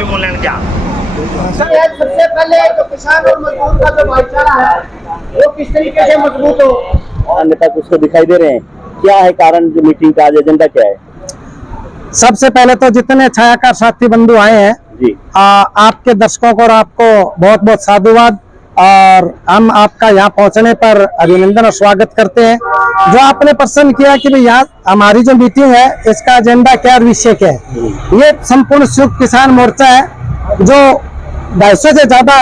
भी बोलने जा। सर सबसे पहले जो किसान और मजदूर का जो भाईचारा है वो किस तरीके से मजबूत हो? अन्यथा उसको दिखाई दे रहे हैं, क्या है कारण, जो मीटिंग का आज एजेंडा क्या है? सबसे पहले तो जितने छायाकार साथी बंधु आए हैं जी, आपके दर्शकों को और आपको बहुत बहुत साधुवाद, और हम आपका यहाँ पहुँचने पर अभिनंदन और स्वागत करते हैं। जो आपने प्रश्न किया कि भाई यहाँ हमारी जो मीटिंग है इसका एजेंडा क्या और विषय क्या है, ये संपूर्ण संयुक्त किसान मोर्चा है जो 250 से ज्यादा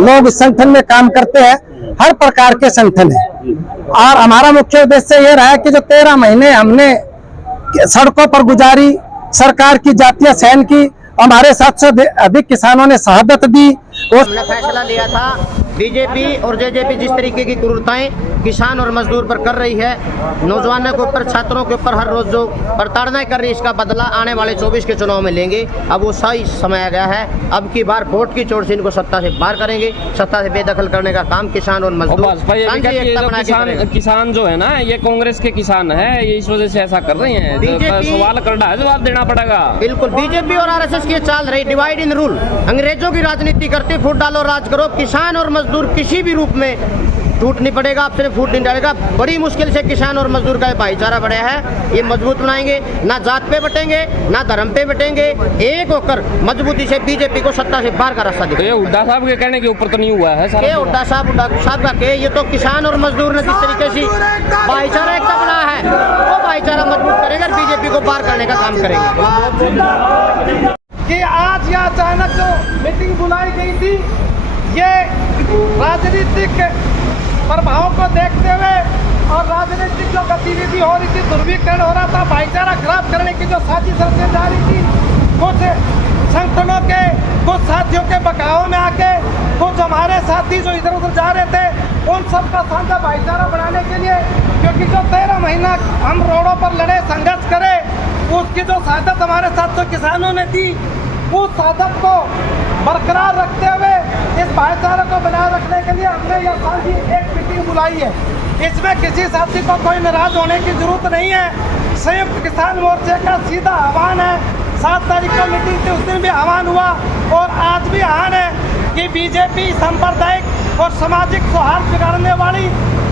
लोग इस संगठन में काम करते हैं, हर प्रकार के संगठन है। और हमारा मुख्य उद्देश्य ये रहा है कि जो 13 महीने हमने सड़कों पर गुजारी, सरकार की जातीय सहन की, हमारे 700 से अधिक किसानों ने शहादत दी। हमने फैसला लिया था बीजेपी और जेजेपी जिस तरीके की क्रूरताएं किसान और मजदूर पर कर रही है, नौजवानों के ऊपर, छात्रों के ऊपर हर रोज जो प्रताड़ना कर रही है, इसका बदला आने वाले 24 के चुनाव में लेंगे। अब वो सही समय आ गया है, अब की बार वोट की चोट से इनको सत्ता से बाहर करेंगे। सत्ता से बेदखल करने का काम किसान और मजदूर किसान जो है ना, ये कांग्रेस के किसान है, ये इस वजह से ऐसा कर रहे हैं। सवाल करना है, जवाब देना पड़ेगा। बिल्कुल, बीजेपी और आरएसएस की चाल रही डिवाइड इन रूल, अंग्रेजों की राजनीति करते, फूट डालो राज करो। किसान और मजदूर किसी भी रूप में टूट नहीं पड़ेगा, आपसे फूट नहीं डालेगा। बड़ी मुश्किल से किसान और मजदूर का भाईचारा बढ़ा है, ये मजबूत बनाएंगे। ना जात पे बटेंगे, ना धर्म पे बटेंगे, एक होकर मजबूती से बीजेपी को सत्ता से बाहर का रास्ता दिखाएंगे। ये हुड्डा साहब के कहने के ऊपर तो नहीं हुआ है सर। हुड्डा साहब का के ये तो किसान और मजदूर ने जिस तरीके से भाईचारा एकता बना है, वो भाईचारा मजबूत करेगा, बीजेपी को बाहर करने का काम करेंगे। कि आज यह अचानक जो मीटिंग बुलाई गई थी, ये राजनीतिक प्रभावों को देखते हुए और राजनीतिक जो गतिविधि हो रही थी, ध्रुवीकरण हो रहा था, भाईचारा खराब करने की जो साजिश रचने जा रही थी, कुछ संगठनों के कुछ साथियों के बकाव में आके कुछ हमारे साथी जो इधर उधर जा रहे थे, उन सब का साझा भाईचारा बढ़ाने के लिए, क्योंकि जो 13 महीना हम रोडों पर लड़े, संघर्ष करे, उसकी जो शहादत हमारे 700 किसानों ने दी, उस शहादत को बरकरार रखते हुए इस भाईचारे को बनाए रखने के लिए हमने यह साझी एक मीटिंग बुलाई है। इसमें किसी साथी को कोई नाराज होने की जरूरत नहीं है। संयुक्त किसान मोर्चे का सीधा आह्वान है, 7 तारीख को मीटिंग थी, उस दिन भी आह्वान हुआ और आज भी आह्वान है कि बीजेपी सांप्रदायिक और सामाजिक सौहार्द बिगाड़ने वाली,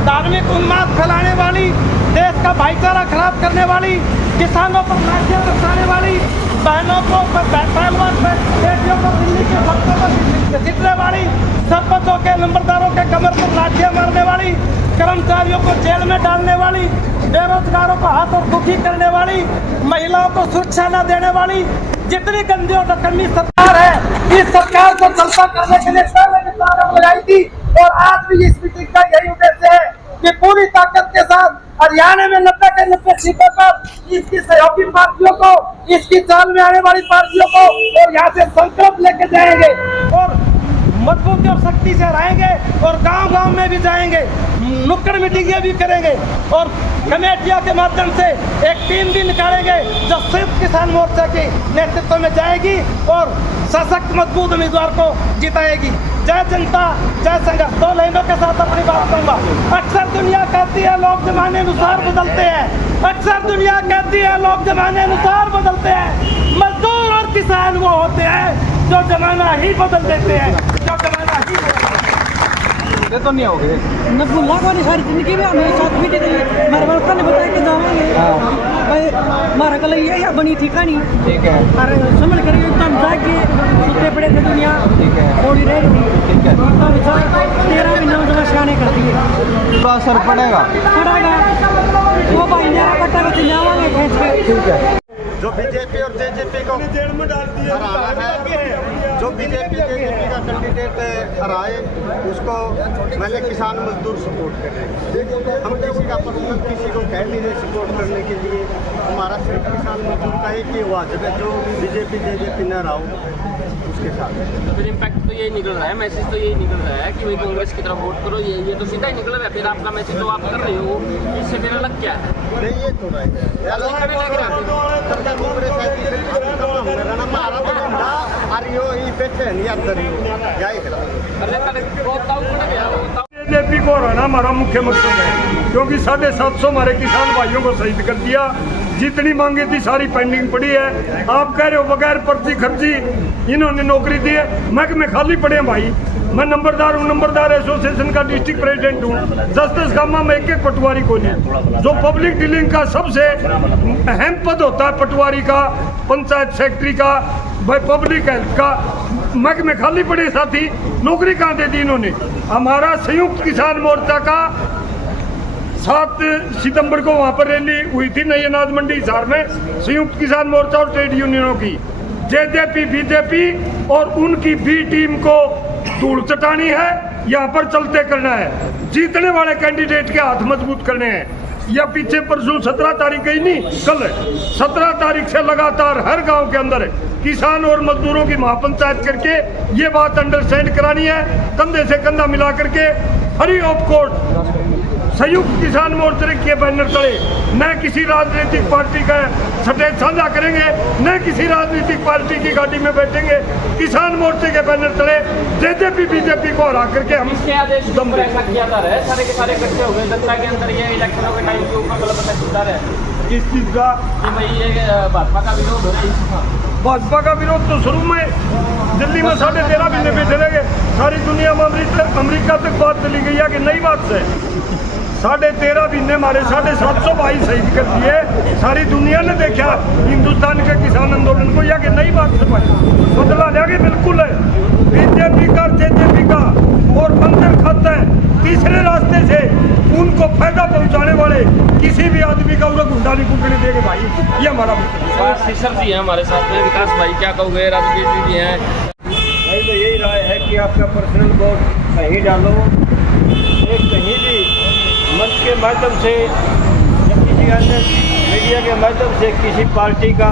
धार्मिक उन्माद फैलाने वाली, देश का भाईचारा खराब करने वाली, किसानों पर लाठियां बरसाने वाली, बहनों को पहलवान बेटियों को दिल्ली के भक्तों को घसीटने वाली, सरपंचों के नंबरदारों के कमर पर लाठियां मारने वाली, कर्मचारियों को जेल में डालने वाली, बेरोजगारों को हाथ और दुखी करने वाली, महिलाओं को सुरक्षा न देने वाली जितनी गंदी और नकमी सरकार है, इस सरकार को चलता करने के लिए लगाई थी। और आज भी इस मीटिंग का यही उद्देश्य है कि पूरी ताकत के साथ हरियाणा में 90 के 90 सीटों पर इसकी सहयोगी पार्टियों को, इसकी चाल में आने वाली पार्टियों को और यहाँ से संकल्प लेके जाएंगे और मजबूती और शक्ति से रहेंगे और गांव-गांव में भी जाएंगे, नुक्कड़ मीटिंगें भी करेंगे और कमेटियों के माध्यम से एक टीम भी निकालेंगे जो संयुक्त किसान मोर्चा के नेतृत्व में जाएगी और सशक्त मजबूत उम्मीदवार को जिताएगी। जय जनता जय संघर्ष। 2 लाइनों के साथ अपनी बात कहूँगा। अक्सर दुनिया कहती है लोग जमाने अनुसार बदलते हैं, अक्सर दुनिया कहती है लोग जमाने अनुसार बदलते हैं, मजदूर और किसान वो होते हैं जो जमाना ही बदल देते हैं, जो जमाना ही तो नहीं हो गए न भूला वाली सारी जिंदगी में हमें साथ भी मेरे बड़का ने बताया कि जावांगे भाई हमारा कल ये या बनी ठिकानी, ठीक है, अरे समझ कर एकदम जाके सुते पड़े थे दुनिया, ठीक है, थोड़ी रह गई, ठीक है, तो बेचारा 13 महीने में शाने कर दिए, थोड़ा असर पड़ेगा वो भाई मेरा पट्टा के जावांगे खींच के, ठीक है। जो बीजेपी और जेजेपी को जेल में डाल दिया है, जो बीजेपी जेजेपी का कैंडिडेट हराए उसको मैंने किसान मजदूर सपोर्ट करें। हम किसी का पर्सनल किसी को कह नहीं रहे सपोर्ट करने के लिए, हमारा सिर्फ किसान मजदूर का एक ही आवाज़ है जो बीजेपी जेजेपी न रहा उसके साथ। फिर इम्पैक्ट तो यही निकल रहा है, मैसेज तो यही निकल रहा है कि भाई कांग्रेस की तरफ वोट करो, ये तो सीधा ही निकल रहा है। फिर आपका मैसेज तो आप कर रहे हो, इससे फिर अलग क्या है? नहीं ये तो बीजेपी को हराना हमारा मुख्य मकसद है, क्योंकि 750 हमारे किसान भाइयों को शहीद कर दिया, जितनी मांगी थी सारी पेंडिंग पड़ी है। आप कह रहे हो बगैर पर्ची खर्ची इन्होंने नौकरी दी है, महकमे खाली पड़े हैं भाई। मैं नंबरदार हूँ, नंबरदार एसोसिएशन का डिस्ट्रिक्ट प्रेसिडेंट हूँ। जस्टिस गामा में एक पटवारी को नहीं। जो पब्लिक डीलिंग का सबसे अहम पद होता है पटवारी का, पंचायत सेक्रेटरी का, भाई पब्लिक हेल्थ का, महकमे खाली पड़े साथी, नौकरी कहाँ दे दी इन्होंने। हमारा संयुक्त किसान मोर्चा का 7 सितंबर को वहाँ पर रैली हुई थी नई अनाज मंडी हिसार में, संयुक्त किसान मोर्चा और ट्रेड यूनियनों की। जेजेपी बीजेपी और उनकी बी टीम को धूल चटानी है, यहाँ पर चलते करना है। जीतने वाले कैंडिडेट के हाथ मजबूत करने हैं। या पीछे परसों 17 तारीख ही नहीं, कल 17 तारीख से लगातार हर गांव के अंदर किसान और मजदूरों की महापंचायत करके ये बात अंडरस्टैंड करानी है, कंधे से कंधा मिला करके फ्री ऑफ कोर्ट संयुक्त किसान मोर्चे के बैनर तले न किसी राजनीतिक पार्टी का स्टेज साझा करेंगे, न किसी राजनीतिक पार्टी की गाड़ी में बैठेंगे। किसान मोर्चे के बैनर तले जेजेपी बीजेपी को हरा करके हम इसके आदेश पर ऐसा किया जा रहा है, सारे के सारे इकट्ठे हो गए जनता के अंदर। ये इलेक्शनों के टाइम के ऊपर गलत मैसेज जा रहा है किस चीज़ का कि भाई ये भाजपा का विरोध हो रहा है। भाजपा का विरोध तो शुरू में दिल्ली में 13.5 महीने पे चले गए। सारी दुनिया में अमेरिका तक बात चली गई है कि नई बात से 13.5 महीने हमारे 750 भाई शहीद कर दिए। सारी दुनिया ने देखा हिंदुस्तान के किसान आंदोलन को, या कि नई बात से बदला जाके बिल्कुल है। बीजेपी का जेजेपी का और बंदर खाता है तीसरे रास्ते से उनको फायदा पहुंचाने वाले किसी भी आदमी का उन्हें गुंडा नहीं पकड़ने देंगे भाई। ये हमारा सर जी है हमारे साथ में, विकास भाई क्या कहोगे, राजवीर जी भी हैं। भाई तो यही राय है कि आपका पर्सनल वोट कहीं डालो, एक कहीं भी मंच के माध्यम से या किसी अन्य मीडिया के माध्यम से किसी पार्टी का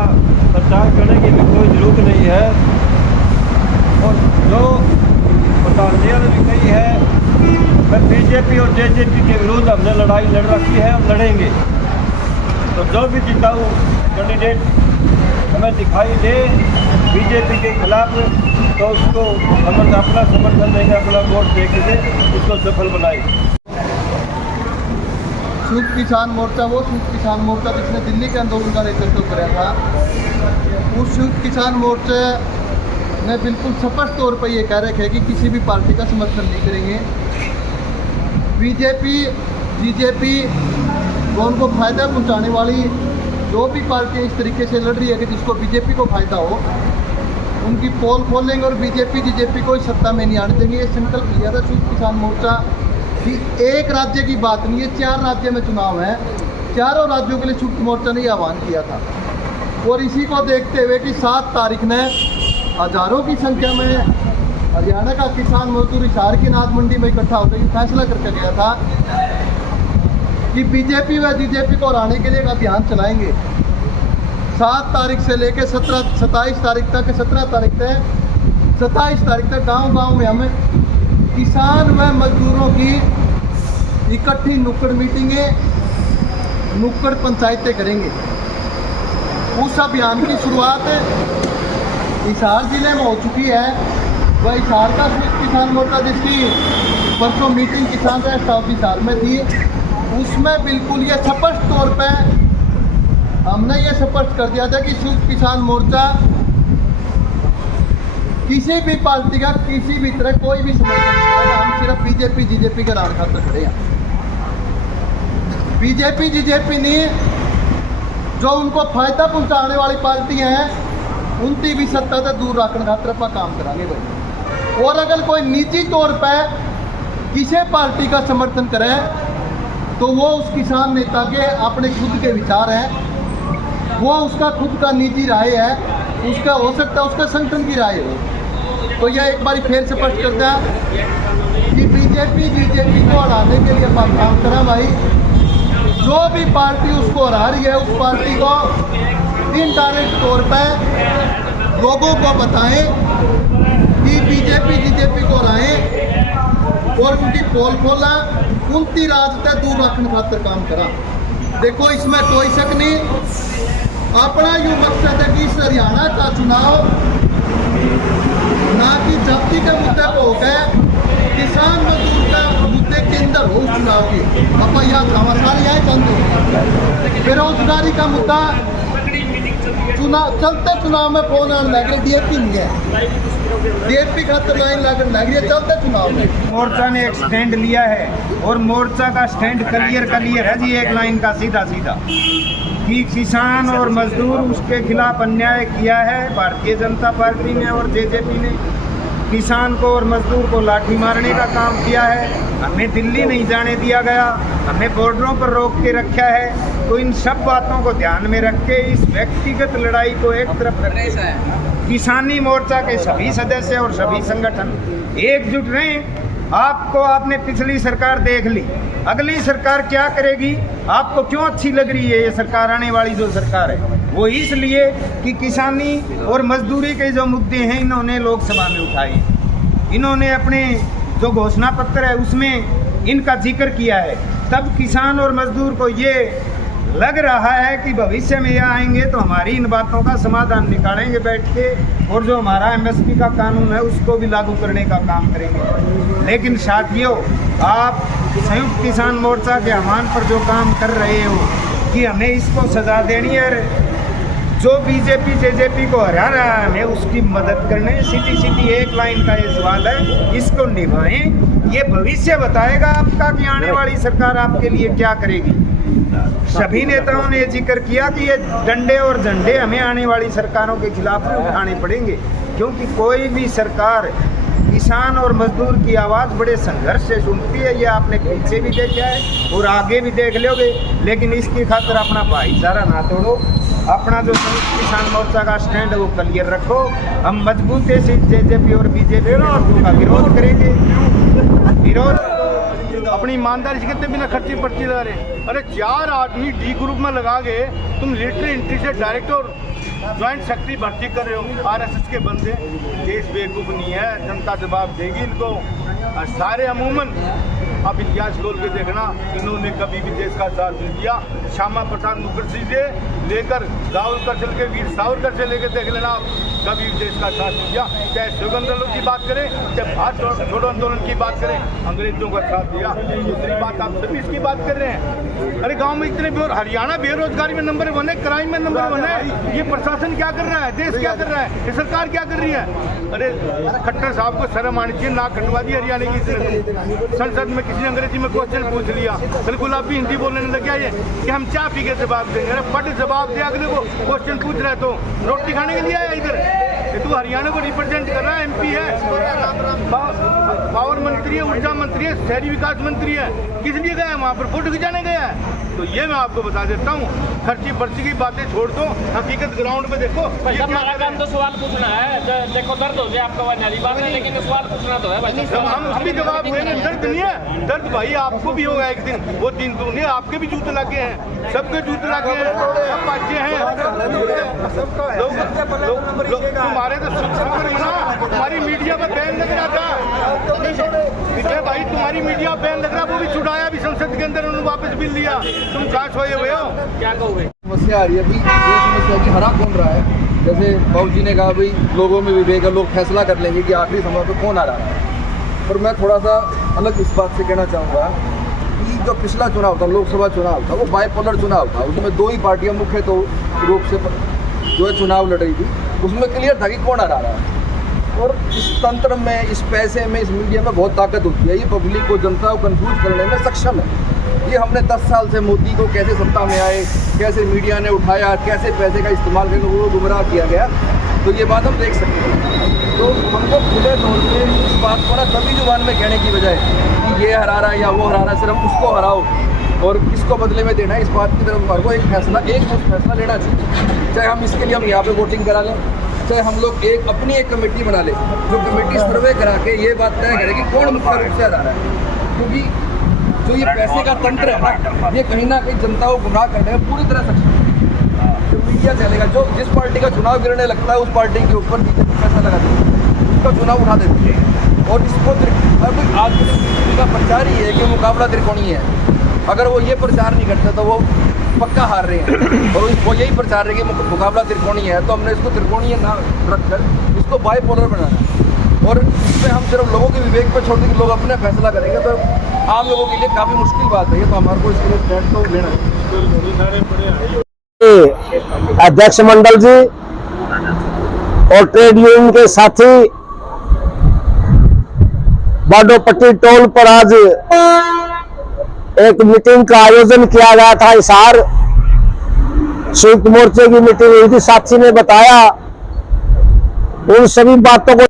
प्रचार करने की भी कोई ज़रूरत नहीं है। और जो प्रधानमंत्री ने भी कही है, मैं बीजेपी और जेजेपी के विरुद्ध हमने लड़ाई लड़ रखी है, हम लड़ेंगे। तो जो भी जिताऊ कैंडिडेट हमें दिखाई दे बीजेपी के खिलाफ, तो उसको अपना समर्थन देंगे, अपना वोट दे के उसको सफल बनाएंगे। संयुक्त किसान मोर्चा वो संयुक्त किसान मोर्चा जिसने दिल्ली के आंदोलन का नेतृत्व कराया था, उस संयुक्त किसान मोर्चे ने बिल्कुल स्पष्ट तौर पर ये कह रखे कि किसी भी पार्टी का समर्थन नहीं करेंगे। बीजेपी बीजेपी को उनको फायदा पहुंचाने वाली जो भी पार्टियाँ इस तरीके से लड़ रही है कि जिसको बीजेपी को फायदा हो, उनकी पोल खोलेंगे और बीजेपी को इस सत्ता में नहीं आने देंगे। ये संकल्प लिया था संयुक्त किसान मोर्चा कि एक राज्य की बात नहीं है, 4 राज्य में चुनाव है, चारों राज्यों के लिए संयुक्त मोर्चा ने आह्वान किया था। और इसी को देखते हुए कि 7 तारीख ने हजारों की संख्या में हरियाणा का किसान मजदूर हिसार की अनाज मंडी में इकट्ठा होकर फैसला करके गया था कि बीजेपी व बीजेपी को हराने के लिए एक अभियान चलाएंगे। 7 तारीख से लेकर 27 तारीख तक 17 तारीख तक 27 तारीख तक गांव-गांव में हम किसान व मजदूरों की इकट्ठी नुक्कड़ मीटिंगें, नुक्कड़ पंचायतें करेंगे। उस अभियान की शुरुआत हिसार जिले में हो चुकी है। वह हिसार का किसान मोर्चा जिसकी परसों मीटिंग किसान रेस्ट ऑफ हिसार में थी, उसमें बिल्कुल ये स्पष्ट तौर पे हमने ये स्पष्ट कर दिया था कि संयुक्त किसान मोर्चा किसी भी पार्टी का किसी भी तरह कोई भी समर्थन नहीं करेगा। हम सिर्फ बीजेपी के राज खातर खड़े हैं। बीजेपी नहीं, जो उनको फायदा पहुंचाने वाली पार्टियां हैं उनकी भी सत्ता से दूर रखने खातर अपना काम करांगे भाई। और अगर कोई निजी तौर पर किसी पार्टी का समर्थन करे तो वो उस किसान नेता के अपने खुद के विचार हैं, वो उसका खुद का निजी राय है, उसका हो सकता है उसका संगठन की राय हो। तो यह एक बार फिर से स्पष्ट करता है कि बीजेपी को हराने के लिए अपना काम करा भाई। जो भी पार्टी उसको हरा रही है उस पार्टी को इनडायरेक्ट तौर पर लोगों को बताएं कि बीजेपी को हराएं और उनकी पोल खोला, उनकी राजता दूर रखने खातर काम करा। देखो इसमें कोई शक नहीं, अपना यूँ मकसद है कि इस हरियाणा का चुनाव ना कि जाति के मुद्दे पर हो गए, किसान मजदूर का मुद्दे के अंदर हो चुनाव की। अब यहाँ सारे यहाँ चंद बेरोजगारी का मुद्दा चलते चुनाव में फोन आने लग रहे, डीएपी नहीं है, डीएपी खातर लाइन लग रही है चलते चुनाव में। मोर्चा ने एक स्टैंड लिया है और मोर्चा का स्टैंड क्लियर है जी, एक लाइन का सीधा सीधा, कि किसान और मजदूर उसके खिलाफ अन्याय किया है भारतीय जनता पार्टी ने और जेजेपी ने। किसान को और मजदूर को लाठी मारने का काम किया है, हमें दिल्ली नहीं जाने दिया गया, हमें बॉर्डरों पर रोक के रखा है। तो इन सब बातों को ध्यान में रख के इस व्यक्तिगत लड़ाई को एक तरफ रखते किसानी मोर्चा के सभी सदस्य और सभी संगठन एकजुट रहें। आपने पिछली सरकार देख ली, अगली सरकार क्या करेगी आपको क्यों अच्छी लग रही है ये सरकार, आने वाली जो सरकार है वो इसलिए कि किसानी और मजदूरी के जो मुद्दे हैं इन्होंने लोकसभा में उठाए, इन्होंने अपने जो घोषणा पत्र है उसमें इनका जिक्र किया है। तब किसान और मजदूर को ये लग रहा है कि भविष्य में यह आएंगे तो हमारी इन बातों का समाधान निकालेंगे बैठ के, और जो हमारा एमएसपी का कानून है उसको भी लागू करने का काम करेंगे। लेकिन साथियों, आप संयुक्त किसान मोर्चा के आह्वान पर जो काम कर रहे हो कि हमें इसको सजा देनी है, जो बीजेपी जेजेपी को हरा रहा है हमें उसकी मदद करने, सीधी एक लाइन का ये सवाल है, इसको निभाएं। ये भविष्य बताएगा आपका कि आने वाली सरकार आपके लिए क्या करेगी। सभी नेताओं ने जिक्र किया कि ये डंडे और झंडे हमें आने वाली सरकारों के खिलाफ उठाने पड़ेंगे, क्योंकि कोई भी सरकार किसान और मजदूर की आवाज़ बड़े संघर्ष से सुनती है। ये आपने पीछे भी देखा है और आगे भी देख लोगे। लेकिन इसकी खातिर अपना भाईचारा ना तोड़ो, अपना जो संयुक्त किसान मोर्चा का स्टैंड है वो क्लियर रखो। हम मजबूती से जेजेपी और बीजेपी का विरोध करेंगे। अपनी ईमानदारी से कितने बिना खर्ची पर्ची लगा रहे। अरे 4 आदमी डी ग्रुप में लगा के तुम लिटरी एंट्री से डायरेक्ट और ज्वाइंट सेक्रेटरी भर्ती कर रहे हो। आरएसएस के बंदे, देश बेवकूफ नहीं है, जनता जवाब देगी इनको। और सारे अमूमन अब इतिहास खोल के देखना, इन्होंने कभी भी देश का साथ नहीं दिया। श्यामा प्रसाद मुखर्जी से लेकर सावरकर चल के वीर सावरकर से लेकर देख लेना, कभी भी देश का साथ नहीं दिया। चाहे सुगंध की बात करें, चाहे भारत छोड़ो आंदोलन की बात करें, अंग्रेजों का साथ दिया। दूसरी बात आप सभी इसकी बात कर रहे हैं। अरे गांव में इतने हरियाणा बेरोजगारी में नंबर 1 है, क्राइम में नंबर 1 है। ये प्रशासन क्या कर रहा है, देश क्या कर रहा है, ये सरकार क्या कर रही है। अरे खट्टर साहब को शर्म आनी चाहिए, नाक कटवा दी हरियाणा की संसद में किसी ने अंग्रेजी में क्वेश्चन पूछ लिया, बिल्कुल आप भी हिंदी बोलने लग गया ये कि हम चाय पी के जवाब देंगे। अरे फट जवाब दे, अगले को क्वेश्चन पूछ रहा है तो रोटी खाने के लिए आया इधर। ये तू हरियाणा को रिप्रेजेंट कर रहा है, एमपी है, पावर मंत्री है, ऊर्जा मंत्री है, शहरी विकास मंत्री है, किस लिए गया है वहाँ पर, फोटो खिंचाने गया है। तो ये मैं आपको बता देता हूँ, खर्ची पर्ची की बातें छोड़ दो, हकीकत ग्राउंड में देखो। हमारा काम तो सवाल पूछना है, देखो दर्द हो गया आपका वाली बात है, लेकिन सवाल पूछना तो है भाई। हम भी जवाब देंगे, दर्द नहीं है, दर्द भाई आपको भी होगा एक दिन, वो दिन तो नहीं, आपके भी जूते लगे हैं, सबके जूते लगे हैं, सब बच्चे हैं। तुम्हारे तो तुम्हारी मीडिया पर बैन लग रहा था भाई, तुम्हारी मीडिया बैन लग रहा, वो भी छुड़ाया भी संसद के अंदर, उन्होंने वापस बिल लिया। तुम कहाँ सोए हुए हो, क्या कहोगे। समस्या आ रही है अभी, ये समस्या की हरा कौन रहा है। जैसे बाबू जी ने कहा भाई लोगों में विवेक है, लोग फैसला कर लेंगे कि आखिरी समय पर कौन आ रहा है। पर मैं थोड़ा सा अलग इस बात से कहना चाहूँगा कि जो पिछला चुनाव था, लोकसभा चुनाव था, वो बाइपोलर चुनाव था। उसमें 2 ही पार्टियां मुख्य तो रूप से जो है चुनाव लड़ रही थी। उसमें क्लियर था कि कौन आ रहा है। और इस तंत्र में, इस पैसे में, इस मीडिया में बहुत ताकत होती है। ये पब्लिक को, जनता को कंफ्यूज करने में सक्षम है। ये हमने 10 साल से मोदी को कैसे सत्ता में आए, कैसे मीडिया ने उठाया, कैसे पैसे का इस्तेमाल करके लोगों को गुमराह किया गया, तो ये बात हम देख सकते हैं। तो हमको खुले तौर पे इस बात को ना तभी जुबान में कहने की बजाय कि ये हरा रहा है या वो हरा रहा है, सिर्फ उसको हराओ और किसको बदले में देना है, इस बात की तरफ हमारे को एक फैसला लेना चाहिए। चाहे हम इसके लिए हम यहाँ पे वोटिंग करा लें, चाहे हम लोग अपनी एक कमेटी बना लें, जो कमेटी सर्वे करा के ये बात तय करे कि कौन मुख्य रूप से हरा रहा है। क्योंकि जो ये पैसे का तंत्र है ना, ये कहीं ना कहीं जनता को गुमराह करने में पूरी तरह सक्षम है। जो मीडिया चलेगा, जो जिस पार्टी का चुनाव गिरने लगता है उस पार्टी के ऊपर पैसा लगा देती है, उसका चुनाव उठा देती है। और इसको आज का प्रचार ही है कि मुकाबला त्रिकोणीय है। अगर वो ये प्रचार नहीं करते तो वो पक्का हार रहे हैं। और वो यही प्रचार है कि मुकाबला त्रिकोणीय है, तो हमने इसको त्रिकोणीय ना रखकर इसको बाइपोलर बनाना है। और इसमें हम सिर्फ लोगों के विवेक पे छोड़ दें कि लोग अपने फैसला करेंगे, तो आम लोगों के लिए काफ़ी मुश्किल बात है। तो हमारे को इसके लिए स्टैंड तो लेना है। अध्यक्ष मंडल जी और ट्रेड यूनियन के साथी बाडोपट्टी टोल पर आज एक मीटिंग का आयोजन किया गया था। हिसार संयुक्त मोर्चे की मीटिंग हुई थी। साथी ने बताया उन सभी बातों को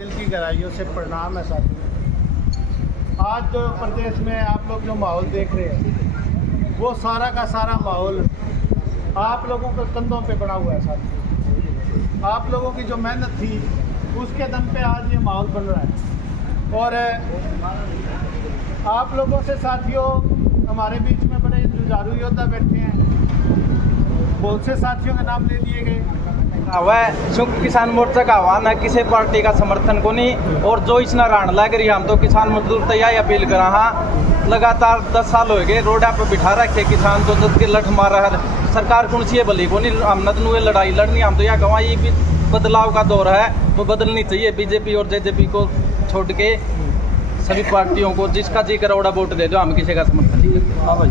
दिल की गहराइयों से प्रणाम है साथियों। आज जो प्रदेश में आप लोग जो माहौल देख रहे हैं वो सारा का सारा माहौल आप लोगों के कंधों पे बना हुआ है साथियों। आप लोगों की जो मेहनत थी उसके दम पे आज ये माहौल बन रहा है। और आप लोगों से साथियों हमारे बीच में बड़े जुझारू योद्धा बैठे हैं, बहुत से साथियों के नाम ले दिए गए। वह संयुक्त किसान मोर्चा का आह्वान है किसी पार्टी का समर्थन को नहीं। और जो इसना राण लग रही हम तो किसान मजदूर तैयार अपील करा। हाँ लगातार 10 साल हो गए रोडा पर बिठा रखे किसान तो दस के लठ मार रहा है। सरकार कौन सी है भली को नहीं, हम न लड़ाई लड़नी। हम तो यह कहवा ये भी बदलाव का दौर है तो बदलनी चाहिए। बीजेपी और जेजेपी को छोड़ के सभी पार्टियों को जिसका जी करा वोट दे दो, हम किसी का समर्थन नहीं करते। हाँ भाई,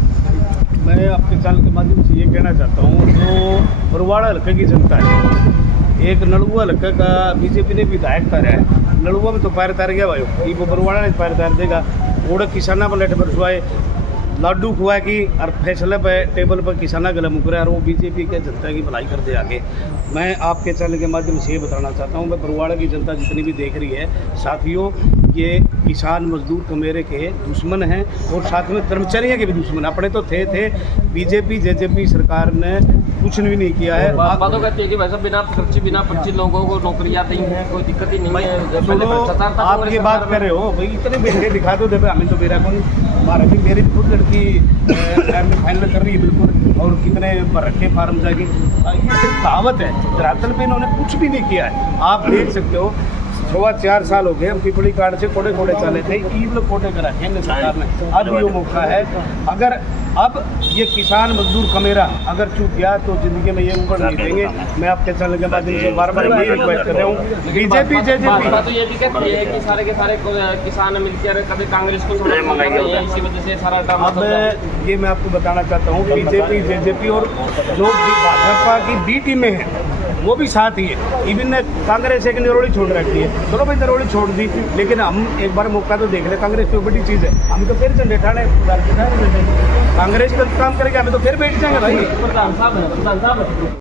मैं आपके चैनल के माध्यम से ये कहना चाहता हूँ, जो बरवाड़ा हल्के की जनता है, एक नलुआ हल्का का बीजेपी ने विधायक कर है। नलुआ में तो पैर तैर गया भाई, ये वो बरवाड़ा ने पैर तैर देगा। ओढ़ किसाना पर लेट पर सुआए लाडू खुआ की और फैसले पे टेबल पर किसाना गला मुकरा और वो बीजेपी के जनता की भलाई कर दे आगे। मैं आपके चैनल के माध्यम से ये बताना चाहता हूँ, मैं बरवाड़ा की जनता जितनी भी देख रही है साथियों, ये किसान मजदूर कमेरे के दुश्मन हैं और साथ में कर्मचारियों के भी दुश्मन। अपने तो थे बीजेपी जेजेपी सरकार ने कुछ भी नहीं किया है। बातों कहती है कि वैसे बिना पर्ची लोगों को नौकरियां दी हैं, कोई दिक्कत ही नहीं है। सुनो, आप ये बात कर रहे हो भाई, इतने बेटे दिखा दो देवे हमें तो मेरा कौन मारा भी। मेरी खुद लड़की फाइनल कर रही है बिल्कुल, और कितने रखे फार्म जाके। ये सिर्फ कहावत है, धरातल पे इन्होंने कुछ भी नहीं किया है। आप देख सकते हो 4 साल हो गए हम पिपली कार्ड से कोड़े चले थे, ईद कोटे करा केंद्र सरकार ने। अब ये मौका है, अगर अब ये किसान मजदूर कमेरा अगर चूक गया तो जिंदगी में ये ऊपर नहीं देंगे। मैं आपके चैनल के माध्यम से बार बार ये रिक्वेस्ट कर रहा हूँ, बीजेपी जेजेपी तो ये भी कहती है कि सारे के सारे किसान मिलकर कभी कांग्रेस को समर्थन कर रहे हैं, इसी वजह से सारा ड्रामा। अब ये मैं आपको बताना चाहता हूँ, बीजेपी जेजेपी और जो भाजपा की बी टीमें हैं वो भी साथ ही है। इवन कांग्रेस एक निरोड़ी छोड़ रखी है, चलो भाई निरोड़ी छोड़ दी, लेकिन हम एक बार मौका तो देख रहे। कांग्रेस तो बड़ी चीज़ है, हम तो फिर झंडे ठाने कांग्रेस का काम करेंगे, हमें तो फिर बैठ जाएंगे भाई। प्रधान साहब